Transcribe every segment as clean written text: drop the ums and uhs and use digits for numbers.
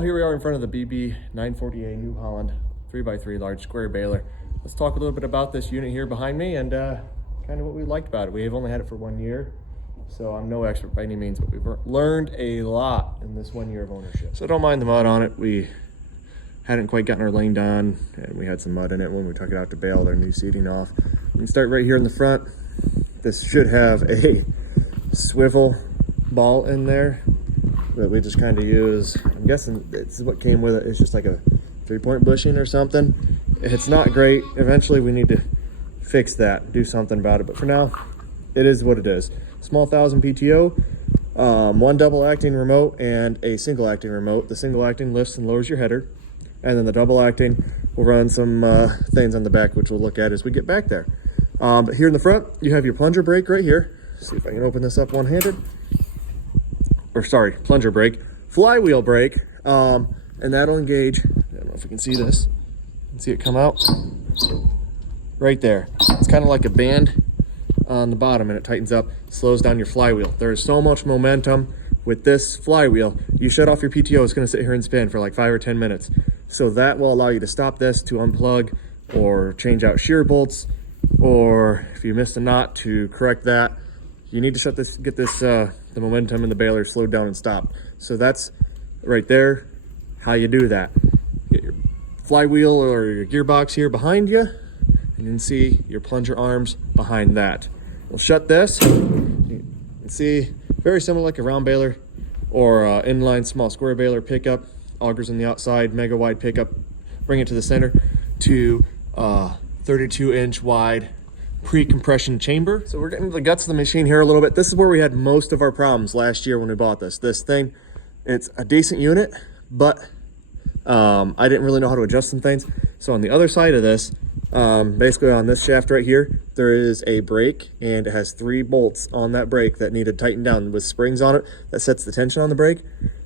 Well, here we are in front of the BB940a New Holland 3x3 large square baler. Let's talk a little bit about this unit here behind me and kind of what we liked about it. We have only had it for 1 year, so I'm no expert by any means, but we've learned a lot in this 1 year of ownership. So don't mind the mud on it. We hadn't quite gotten our lane done, and we had some mud in it when we took it out to bale their new seating off. We can start right here in the front. This should have a swivel ball in there that we just kind of use. I'm guessing it's what came with it. It's just like a 3-point bushing or something. It's not great. Eventually we need to fix that, do something about it, but for now it is what it is. Small 1000 PTO, one double acting remote and a single acting remote. The single acting lifts and lowers your header, and then the double acting will run some things on the back, which we'll look at as we get back there. But here in the front you have your plunger brake right here. See if I can open this up one-handed. Or sorry, plunger brake, flywheel brake, and that'll engage. I don't know if you can see this. You can see it come out right there. It's kind of like a band on the bottom, and it tightens up, slows down your flywheel. There's so much momentum with this flywheel. You shut off your PTO, it's going to sit here and spin for like 5 or 10 minutes. So that will allow you to stop this, to unplug or change out shear bolts, or if you missed a knot, to correct that. You need to shut this, get this the momentum in the baler slowed down and stopped. So that's right there how you do that. Get your flywheel or your gearbox here behind you, and you can see your plunger arms behind that. We'll shut this. You can see very similar like a round baler or inline small square baler pickup. Augers on the outside, mega wide pickup. Bring it to the center to 32-inch wide pre-compression chamber. So we're getting to the guts of the machine here a little bit. This is where we had most of our problems last year when we bought this. This thing, it's a decent unit, but I didn't really know how to adjust some things. So on the other side of this, basically on this shaft right here, there is a brake, and it has 3 bolts on that brake that need to tighten down with springs on it that sets the tension on the brake.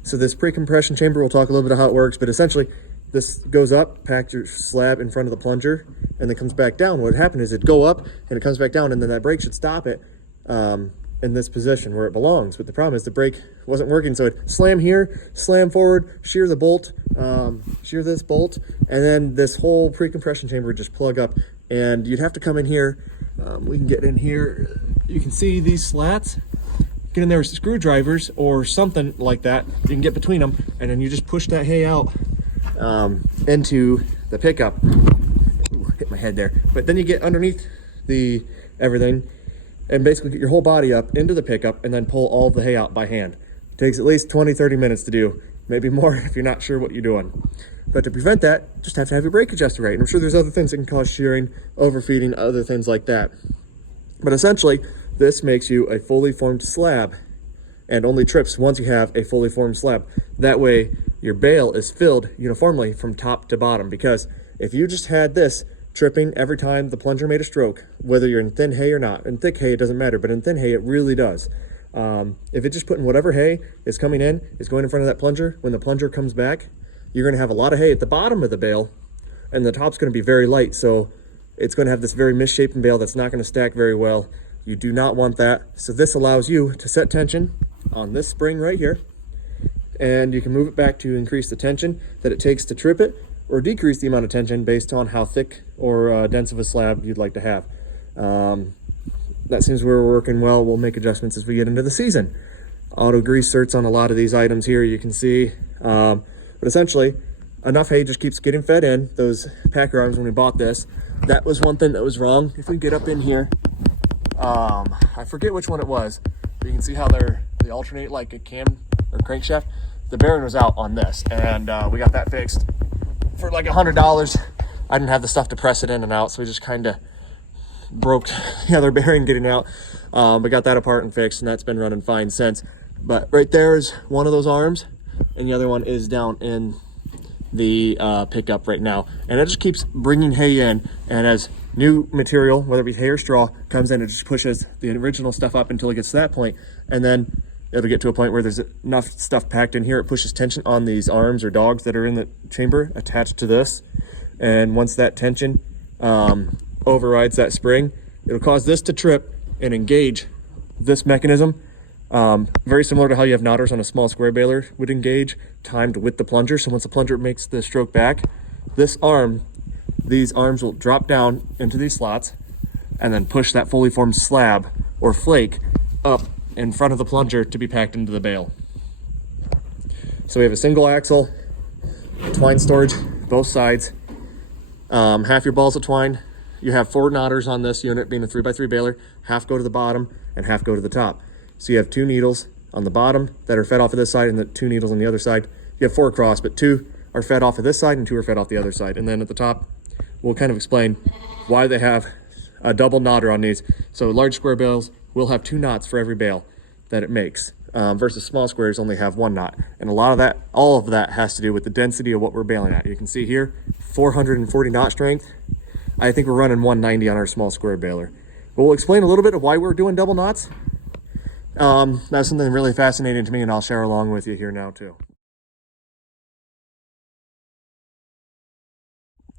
So this pre-compression chamber, we'll talk a little bit about how it works, but essentially this goes up, pack your slab in front of the plunger, and then comes back down. What happened is it'd go up and it comes back down, and then that brake should stop it in this position where it belongs. But the problem is the brake wasn't working, so it'd slam here, slam forward, shear the bolt, shear this bolt, and then this whole pre-compression chamber would just plug up, and you'd have to come in here. We can get in here. You can see these slats. Get in there with screwdrivers or something like that. You can get between them, and then you just push that hay out into the pickup. Ooh, hit my head there. But then you get underneath the everything and basically get your whole body up into the pickup and then pull all the hay out by hand. It takes at least 20-30 minutes to do, maybe more if you're not sure what you're doing. But to prevent that, just have to have your brake adjusted right. And I'm sure there's other things that can cause shearing, overfeeding, other things like that. But essentially, this makes you a fully formed slab, and only trips once you have a fully formed slab. That way your bale is filled uniformly from top to bottom, because if you just had this tripping every time the plunger made a stroke, whether you're in thin hay or not, in thick hay it doesn't matter, but in thin hay it really does. If it's just putting whatever hay is coming in, is going in front of that plunger, when the plunger comes back, you're going to have a lot of hay at the bottom of the bale, and the top's going to be very light, so it's going to have this very misshapen bale that's not going to stack very well. You do not want that. So this allows you to set tension on this spring right here, and you can move it back to increase the tension that it takes to trip it, or decrease the amount of tension based on how thick or dense of a slab you'd like to have. That seems where we're working well. We'll make adjustments as we get into the season. Auto grease certs on a lot of these items here, you can see. But essentially, enough hay just keeps getting fed in. Those packer arms, when we bought this, that was one thing that was wrong. If we get up in here, I forget which one it was, but you can see how they alternate like a cam or crankshaft. The bearing was out on this, and we got that fixed for like $100. I didn't have the stuff to press it in and out, so we just kind of broke the other bearing getting out. But got that apart and fixed, and that's been running fine since. But right there is one of those arms, and the other one is down in the pickup right now, and it just keeps bringing hay in, and as new material, whether it be hay or straw, comes in, it just pushes the original stuff up until it gets to that point, and then it'll get to a point where there's enough stuff packed in here, it pushes tension on these arms or dogs that are in the chamber attached to this, and once that tension overrides that spring, it'll cause this to trip and engage this mechanism, Very similar to how you have knotters on a small square baler would engage, timed with the plunger. So once the plunger makes the stroke back, these arms will drop down into these slots and then push that fully formed slab or flake up in front of the plunger to be packed into the bale. So we have a single axle, twine storage, both sides, half your balls of twine. You have 4 knotters on this unit, being a 3x3 baler, half go to the bottom and half go to the top. So you have 2 needles on the bottom that are fed off of this side and the 2 needles on the other side. You have 4 across, but 2 are fed off of this side and 2 are fed off the other side. And then at the top, we'll kind of explain why they have a double knotter on these. So large square bales will have 2 knots for every bale that it makes, versus small squares only have 1 knot. And all of that has to do with the density of what we're baling at. You can see here, 440 knot strength. I think we're running 190 on our small square baler. But we'll explain a little bit of why we're doing double knots. That's something really fascinating to me, and I'll share along with you here now too.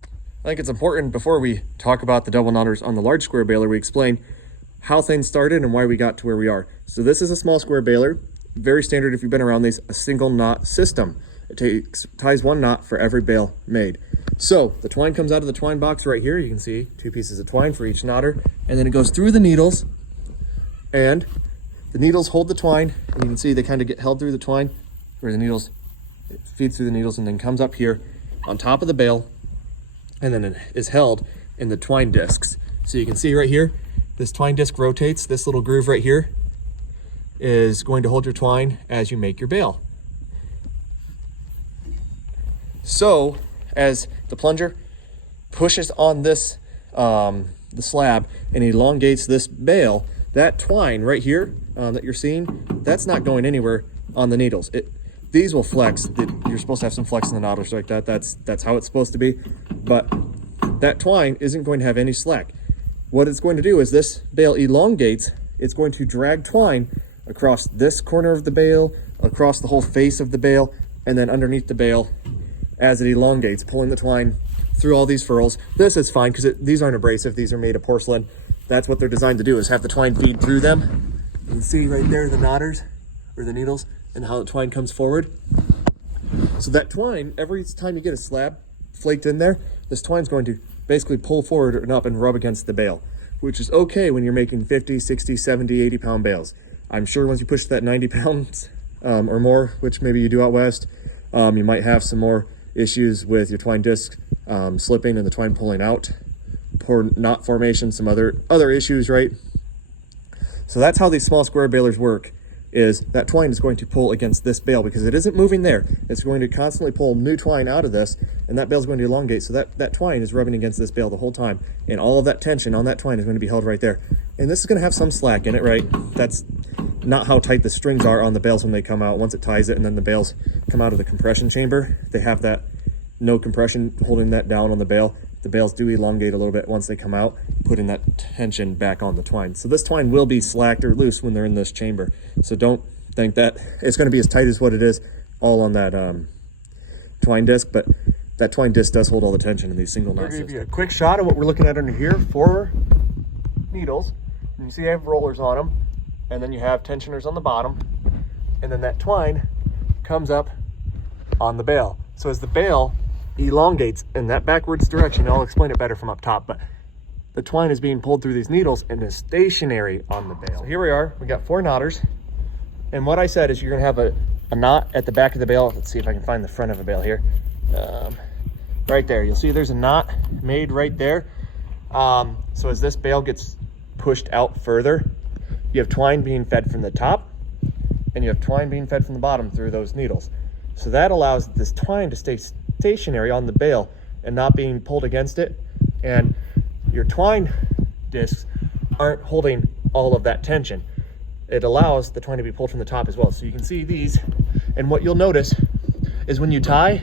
I think it's important, before we talk about the double knotters on the large square baler, we explain how things started and why we got to where we are. So this is a small square baler, very standard if you've been around these, a single knot system. It ties 1 knot for every bale made. So the twine comes out of the twine box right here. You can see 2 pieces of twine for each knotter, and then it goes through the needles, and the needles hold the twine, and you can see they kind of get held through the twine, where the needles, it feeds through the needles and then comes up here on top of the bale, and then it is held in the twine discs. So you can see right here, this twine disc rotates. This little groove right here is going to hold your twine as you make your bale. So as the plunger pushes on this, the slab, and elongates this bale, that twine right here that you're seeing, that's not going anywhere on the needles. These will flex. You're supposed to have some flex in the knotters like that. That's how it's supposed to be. But that twine isn't going to have any slack. What it's going to do is, this bale elongates, it's going to drag twine across this corner of the bale, across the whole face of the bale, and then underneath the bale as it elongates, pulling the twine through all these furrows. This is fine because these aren't abrasive. These are made of porcelain. That's what they're designed to do, is have the twine feed through them. You can see right there the knotters, or the needles, and how the twine comes forward. So that twine, every time you get a slab flaked in there, this twine's going to basically pull forward and up and rub against the bale, which is okay when you're making 50, 60, 70, 80 pound bales. I'm sure once you push that 90 pounds or more, which maybe you do out west, you might have some more issues with your twine disc slipping and the twine pulling out, poor knot formation, some other issues, right? So that's how these small square balers work, is that twine is going to pull against this bale because it isn't moving there. It's going to constantly pull new twine out of this, and that bale is going to elongate. So that twine is rubbing against this bale the whole time, and all of that tension on that twine is going to be held right there. And this is going to have some slack in it, right? That's not how tight the strings are on the bales when they come out. Once it ties it and then the bales come out of the compression chamber, they have that no compression holding that down on the bale. The bales do elongate a little bit once they come out, putting that tension back on the twine. So this twine will be slacked or loose when they're in this chamber. So don't think that it's going to be as tight as what it is all on that twine disc, but that twine disc does hold all the tension in these single knots. I'll give you a quick shot of what we're looking at under here. 4 needles, and you see I have rollers on them, and then you have tensioners on the bottom, and then that twine comes up on the bale. So as the bale elongates in that backwards direction, I'll explain it better from up top, but the twine is being pulled through these needles and is stationary on the bale. So here we are, we got 4 knotters, and what I said is you're gonna have a knot at the back of the bale. Let's see if I can find the front of a bale here. Right there, you'll see there's a knot made right there. So as this bale gets pushed out further, you have twine being fed from the top, and you have twine being fed from the bottom through those needles. So that allows this twine to stay stationary on the bale and not being pulled against it, and your twine discs aren't holding all of that tension. It allows the twine to be pulled from the top as well. So you can see these, and what you'll notice is when you tie,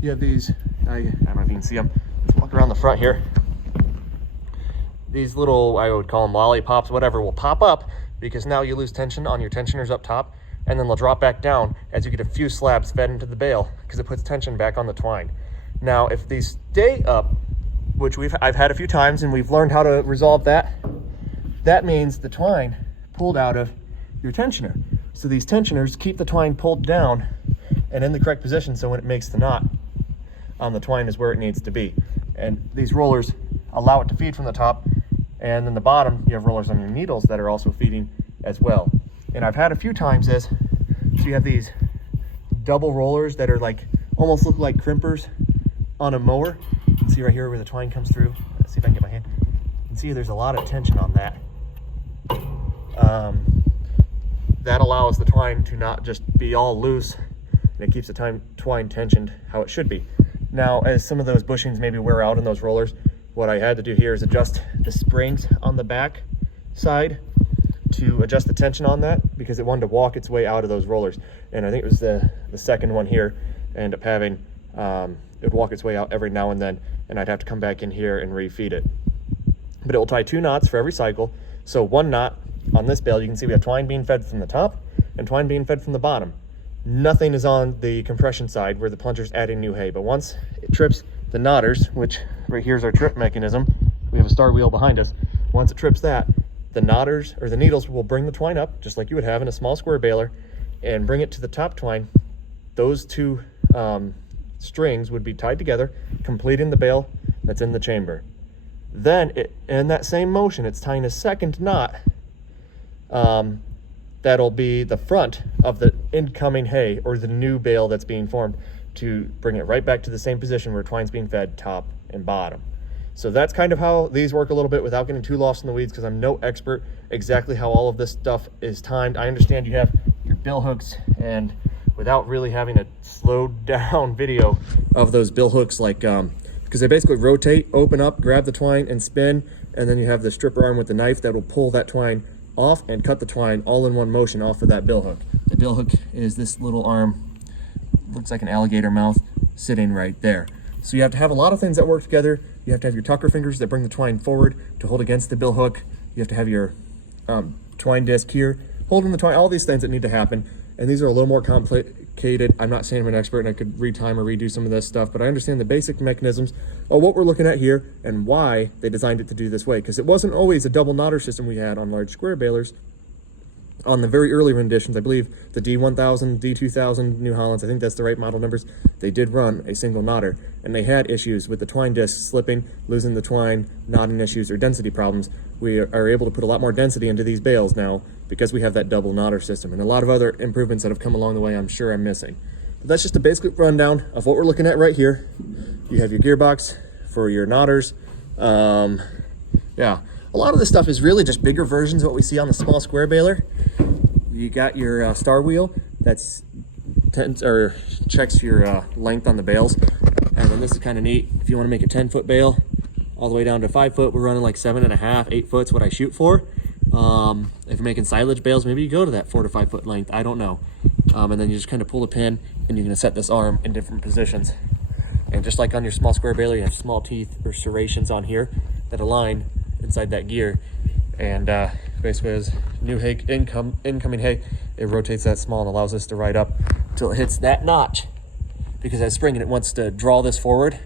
you have these, I don't know if you can see them, let's walk around the front here. These little, I would call them lollipops, whatever, will pop up because now you lose tension on your tensioners up top, and then they'll drop back down as you get a few slabs fed into the bale because it puts tension back on the twine. Now, if these stay up, which I've had a few times and we've learned how to resolve that, that means the twine pulled out of your tensioner. So these tensioners keep the twine pulled down and in the correct position, so when it makes the knot, the twine is where it needs to be. And these rollers allow it to feed from the top, and then the bottom, you have rollers on your needles that are also feeding as well. And I've had a few times this, so you have these double rollers that are like, almost look like crimpers on a mower. You can see right here where the twine comes through. Let's see if I can get my hand. You can see there's a lot of tension on that. That allows the twine to not just be all loose, and it keeps the twine tensioned how it should be. Now, as some of those bushings maybe wear out in those rollers, what I had to do here is adjust the springs on the back side to adjust the tension on that, because it wanted to walk its way out of those rollers. And I think it was the second one here, I ended up having, it would walk its way out every now and then, and I'd have to come back in here and refeed it. But it will tie 2 knots for every cycle. So 1 knot on this bale, you can see we have twine being fed from the top and twine being fed from the bottom. Nothing is on the compression side where the plunger's adding new hay. But once it trips the knotters, which right here's our trip mechanism, we have a star wheel behind us. Once it trips that, the knotters or the needles will bring the twine up just like you would have in a small square baler and bring it to the top twine. Those 2 strings would be tied together, completing the bale that's in the chamber. Then in that same motion, it's tying a second knot that'll be the front of the incoming hay or the new bale that's being formed, to bring it right back to the same position where twine's being fed top and bottom. So that's kind of how these work a little bit without getting too lost in the weeds, because I'm no expert exactly how all of this stuff is timed. I understand you have your bill hooks, and without really having a slowed down video of those bill hooks, like because they basically rotate, open up, grab the twine and spin, and then you have the stripper arm with the knife that will pull that twine off and cut the twine all in one motion off of that bill hook. The bill hook is this little arm, looks like an alligator mouth, sitting right there. So you have to have a lot of things that work together. You have to have your tucker fingers that bring the twine forward to hold against the bill hook. You have to have your twine disc here holding the twine, all these things that need to happen. And these are a little more complicated. I'm not saying I'm an expert and I could retime or redo some of this stuff, but I understand the basic mechanisms of what we're looking at here and why they designed it to do this way. Because it wasn't always a double knotter system we had on large square balers. On the very early renditions, I believe the D1000, D2000 New Hollands, I think that's the right model numbers, they did run a single knotter. And they had issues with the twine disc slipping, losing the twine, knotting issues, or density problems. We are able to put a lot more density into these bales now because we have that double knotter system, and a lot of other improvements that have come along the way I'm sure I'm missing. But that's just a basic rundown of what we're looking at right here. You have your gearbox for your knotters. Yeah, a lot of this stuff is really just bigger versions of what we see on the small square baler. You got your star wheel that's checks your length on the bales, and then this is kind of neat. If you want to make a 10-foot bale all the way down to 5 foot, we're running like 7.5, 8 foot's what I shoot for. If you're making silage bales, maybe you go to that 4 to 5 foot length, I don't know. And then you just kind of pull the pin and you're going to set this arm in different positions. And just like on your small square baler, you have small teeth or serrations on here that align inside that gear. And basically as new hay incoming hay, it rotates that small and allows us to ride up until it hits that notch, because that's spring and it wants to draw this forward.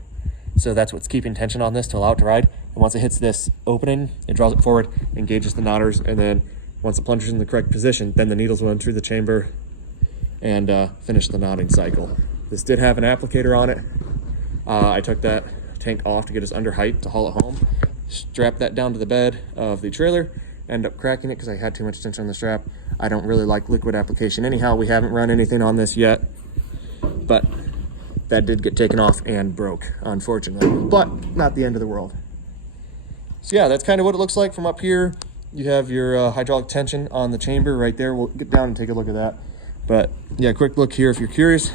So that's what's keeping tension on this to allow it to ride. And once it hits this opening, it draws it forward, engages the knotters, and then once the plunger's in the correct position, then the needles will run through the chamber and finish the knotting cycle. This did have an applicator on it. I took that tank off to get us under height to haul it home. Strapped that down to the bed of the trailer, ended up cracking it because I had too much tension on the strap. I don't really like liquid application anyhow. We haven't run anything on this yet, but that did get taken off and broke, unfortunately, but not the end of the world. So yeah, that's kind of what it looks like from up here. You have your hydraulic tension on the chamber right there. We'll get down and take a look at that. But yeah, quick look here if you're curious.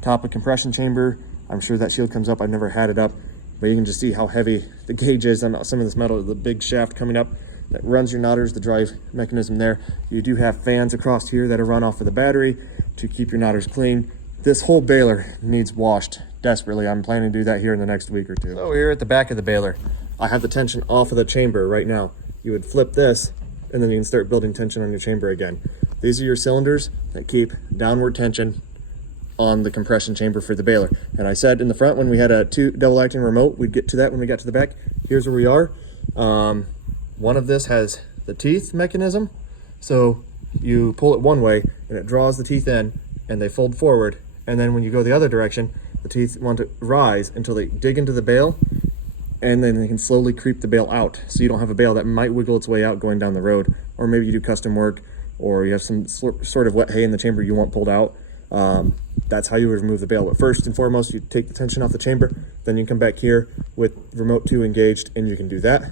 Top of compression chamber. I'm sure that shield comes up. I've never had it up, but you can just see how heavy the gauge is on some of this metal. The big shaft coming up that runs your knotters, the drive mechanism there. You do have fans across here that are run off of the battery to keep your knotters clean. This whole baler needs washed desperately. I'm planning to do that here in the next week or two. So here at the back of the baler, I have the tension off of the chamber right now. You would flip this and then you can start building tension on your chamber again. These are your cylinders that keep downward tension on the compression chamber for the baler. And I said in the front when we had a double acting remote, we'd get to that when we got to the back. Here's where we are. One of this has the teeth mechanism. So you pull it one way and it draws the teeth in and they fold forward. And then when you go the other direction, the teeth want to rise until they dig into the bale, and then they can slowly creep the bale out. So you don't have a bale that might wiggle its way out going down the road, or maybe you do custom work, or you have some sort of wet hay in the chamber you want pulled out. That's how you would remove the bale. But first and foremost, you take the tension off the chamber, then you come back here with remote 2 engaged, and you can do that.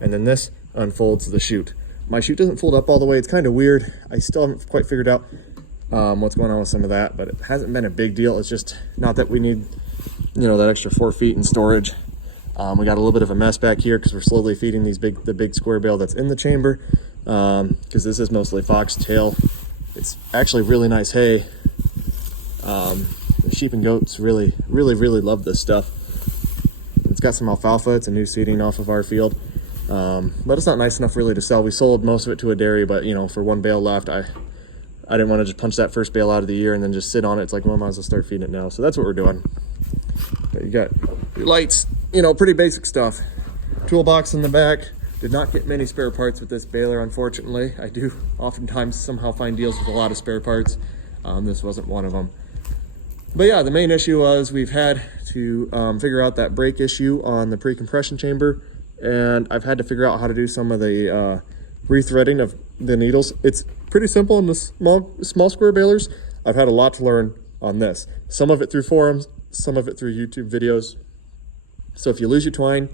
And then this unfolds the chute. My chute doesn't fold up all the way. It's kind of weird. I still haven't quite figured out what's going on with some of that, but it hasn't been a big deal. It's just not that we need, that extra 4 feet in storage. We got a little bit of a mess back here because we're slowly feeding the big square bale that's in the chamber, because this is mostly foxtail. It's actually really nice hay. The sheep and goats really love this stuff. It's got some alfalfa. It's a new seeding off of our field, but it's not nice enough really to sell. We sold most of it to a dairy, but for one bale left, I didn't want to just punch that first bale out of the year and then just sit on it. It's like, well, I might as well start feeding it now. So that's what we're doing. But you got your lights, pretty basic stuff. Toolbox in the back. Did not get many spare parts with this baler, unfortunately. I do oftentimes somehow find deals with a lot of spare parts. This wasn't one of them. But yeah, the main issue was we've had to figure out that brake issue on the pre-compression chamber, and I've had to figure out how to do some of the rethreading of the needles. It's pretty simple in the small square balers. I've had a lot to learn on this. Some of it through forums, some of it through YouTube videos. So if you lose your twine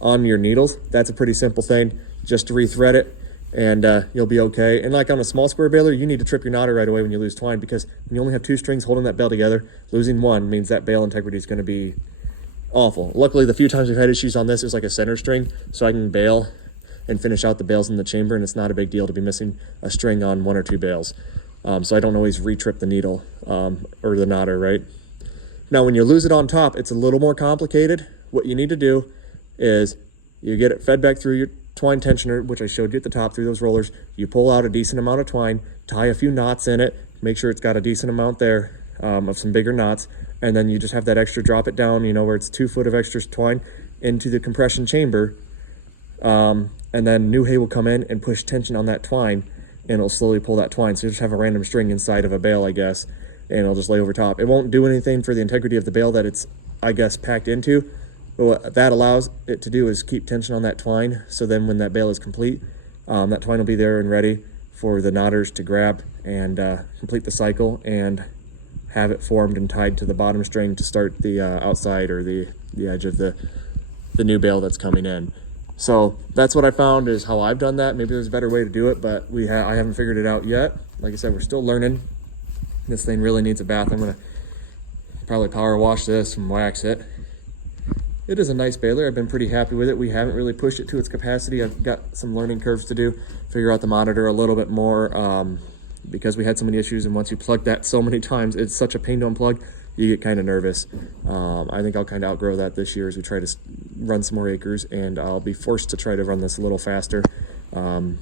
on your needles, that's a pretty simple thing, just to rethread it, and you'll be okay. And like on a small square baler, you need to trip your knotter right away when you lose twine, because when you only have 2 strings holding that bale together, losing one means that bale integrity is going to be awful. Luckily, the few times we've had issues on this, it's like a center string, so I can bale and finish out the bales in the chamber, and it's not a big deal to be missing a string on 1 or 2 bales. So I don't always re-trip the needle or the knotter, right? Now, when you lose it on top, it's a little more complicated. What you need to do is you get it fed back through your twine tensioner, which I showed you at the top through those rollers. You pull out a decent amount of twine, tie a few knots in it, make sure it's got a decent amount there of some bigger knots, and then you just have that extra, drop it down, where it's 2 foot of extra twine into the compression chamber. And then new hay will come in and push tension on that twine, and it'll slowly pull that twine. So you just have a random string inside of a bale, I guess, and it'll just lay over top. It won't do anything for the integrity of the bale that it's, I guess, packed into. But what that allows it to do is keep tension on that twine. So then when that bale is complete, that twine will be there and ready for the knotters to grab and complete the cycle and have it formed and tied to the bottom string to start the outside or the edge of the new bale that's coming in. So that's what I found is how I've done that. Maybe there's a better way to do it, but I haven't figured it out yet. Like I said, we're still learning. This thing really needs a bath. I'm gonna probably power wash this and wax it. It is a nice baler. I've been pretty happy with it. We haven't really pushed it to its capacity. I've got some learning curves to do, figure out the monitor a little bit more because we had so many issues, and once you plug that so many times, it's such a pain to unplug, you get kind of nervous. I think I'll kind of outgrow that this year as we try to run some more acres, and I'll be forced to try to run this a little faster and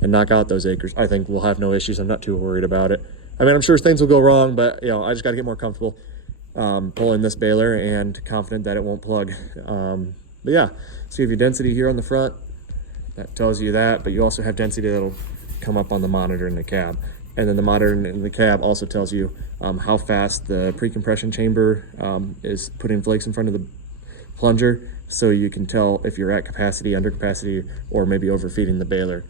knock out those acres. I think we'll have no issues. I'm not too worried about it. I mean, I'm sure things will go wrong, but I just got to get more comfortable pulling this baler and confident that it won't plug. But yeah, so you have your density here on the front. That tells you that, but you also have density that'll come up on the monitor in the cab. And then the monitor in the cab also tells you how fast the pre-compression chamber is putting flakes in front of the plunger, so you can tell if you're at capacity, under capacity, or maybe overfeeding the baler.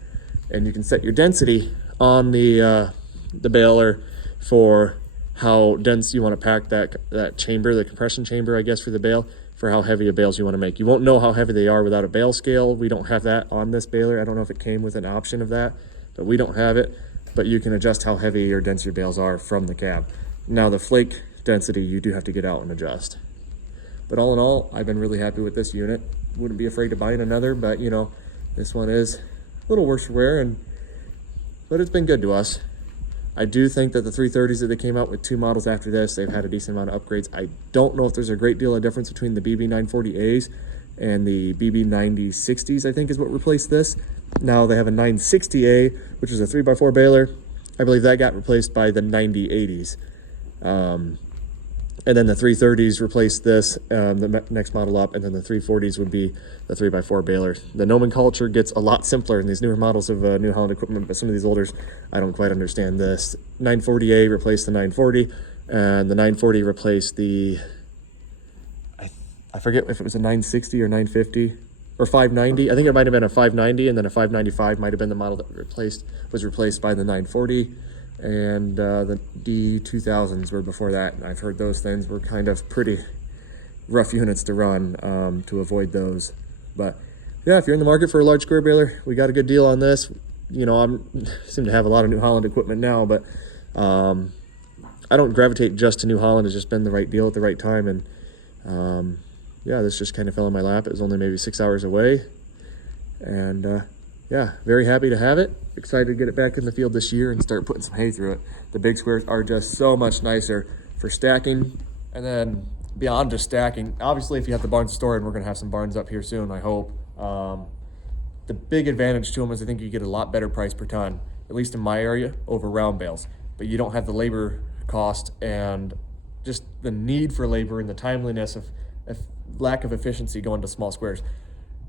And you can set your density on the baler for how dense you want to pack that chamber, the compression chamber, I guess, for the bale, for how heavy of bales you want to make. You won't know how heavy they are without a bale scale. We don't have that on this baler. I don't know if it came with an option of that, but we don't have it. But you can adjust how heavy or dense your bales are from the cab. Now the flake density, you do have to get out and adjust. But all in all, I've been really happy with this unit. Wouldn't be afraid to buy another, but this one is a little worse for wear, but it's been good to us. I do think that the 330s that they came out with 2 models after this, they've had a decent amount of upgrades. I don't know if there's a great deal of difference between the BB940As and the BB960s, I think is what replaced this. Now they have a 960A, which is a 3x4 baler. I believe that got replaced by the 9080s. And then the 330s replaced this, the next model up, and then the 340s would be the 3x4 Baler. The nomenclature gets a lot simpler in these newer models of New Holland equipment, but some of these olders, I don't quite understand this. 940A replaced the 940, and the 940 replaced the, I forget if it was a 960 or 950 or 590. I think it might have been a 590, and then a 595 might have been the model that was replaced by the 940. And the D2000s were before that, and I've heard those things were kind of pretty rough units to run, to avoid those. But yeah, if you're in the market for a large square baler, we got a good deal on this. You know, I seem to have a lot of New Holland equipment now, but I don't gravitate just to New Holland. It's just been the right deal at the right time, and yeah, this just kind of fell in my lap. It was only maybe 6 hours away, and yeah, very happy to have it. Excited to get it back in the field this year and start putting some hay through it. The big squares are just so much nicer for stacking. And then beyond just stacking, obviously if you have the barns stored, and we're gonna have some barns up here soon, I hope. The big advantage to them is I think you get a lot better price per ton, at least in my area, over round bales. But you don't have the labor cost and just the need for labor and the timeliness of lack of efficiency going to small squares.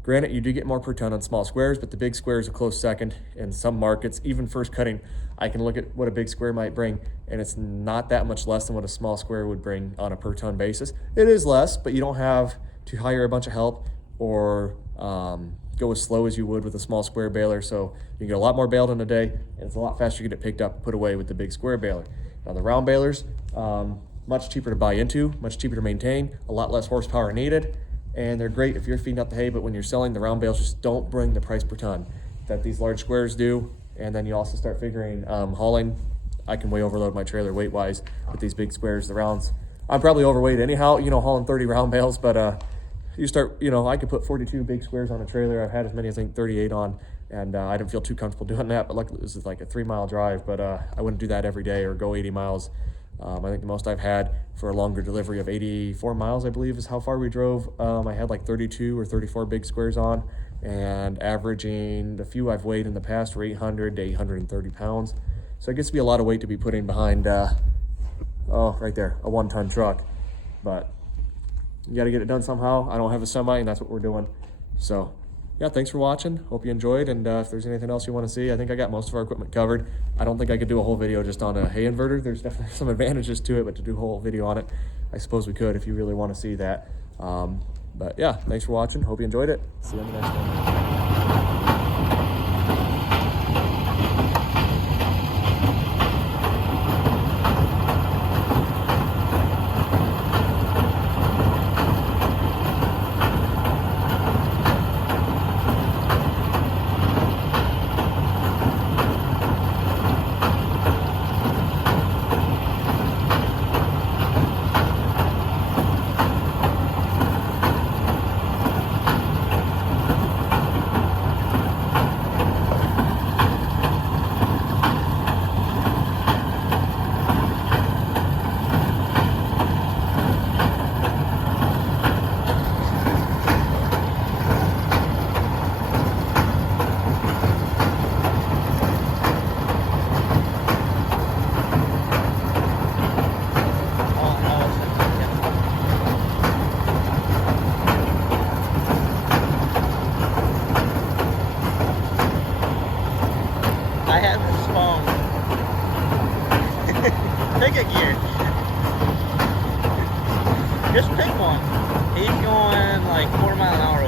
Granted, you do get more per ton on small squares, but the big square is a close second. In some markets, even first cutting, I can look at what a big square might bring, and it's not that much less than what a small square would bring on a per ton basis. It is less, but you don't have to hire a bunch of help or go as slow as you would with a small square baler. So you can get a lot more baled in a day, and it's a lot faster to get it picked up and put away with the big square baler. Now the round balers, much cheaper to buy into, much cheaper to maintain, a lot less horsepower needed. And they're great if you're feeding up the hay, but when you're selling, the round bales just don't bring the price per ton that these large squares do. And then you also start figuring hauling. I can way overload my trailer weight-wise with these big squares. The rounds, I'm probably overweight anyhow, you know, hauling 30 round bales, but you start, you know, I could put 42 big squares on a trailer. I've had as many as I think 38 on, and I didn't feel too comfortable doing that, but luckily this is like a 3-mile drive, but I wouldn't do that every day or go 80 miles. I think the most I've had for a longer delivery of 84 miles, I believe, is how far we drove. I had like 32 or 34 big squares on, and averaging the few I've weighed in the past were 800 to 830 pounds. So it gets to be a lot of weight to be putting behind, oh, right there, a 1-ton truck. But you got to get it done somehow. I don't have a semi, and that's what we're doing. So yeah, thanks for watching. Hope you enjoyed, and if there's anything else you want to see, I think I got most of our equipment covered. I don't think I could do a whole video just on a hay inverter. There's definitely some advantages to it, but to do a whole video on it, I suppose we could if you really want to see that. But yeah, thanks for watching. Hope you enjoyed it. See you on the next one. I have this phone. Pick a gear. Just pick one. He's going like 4 miles an hour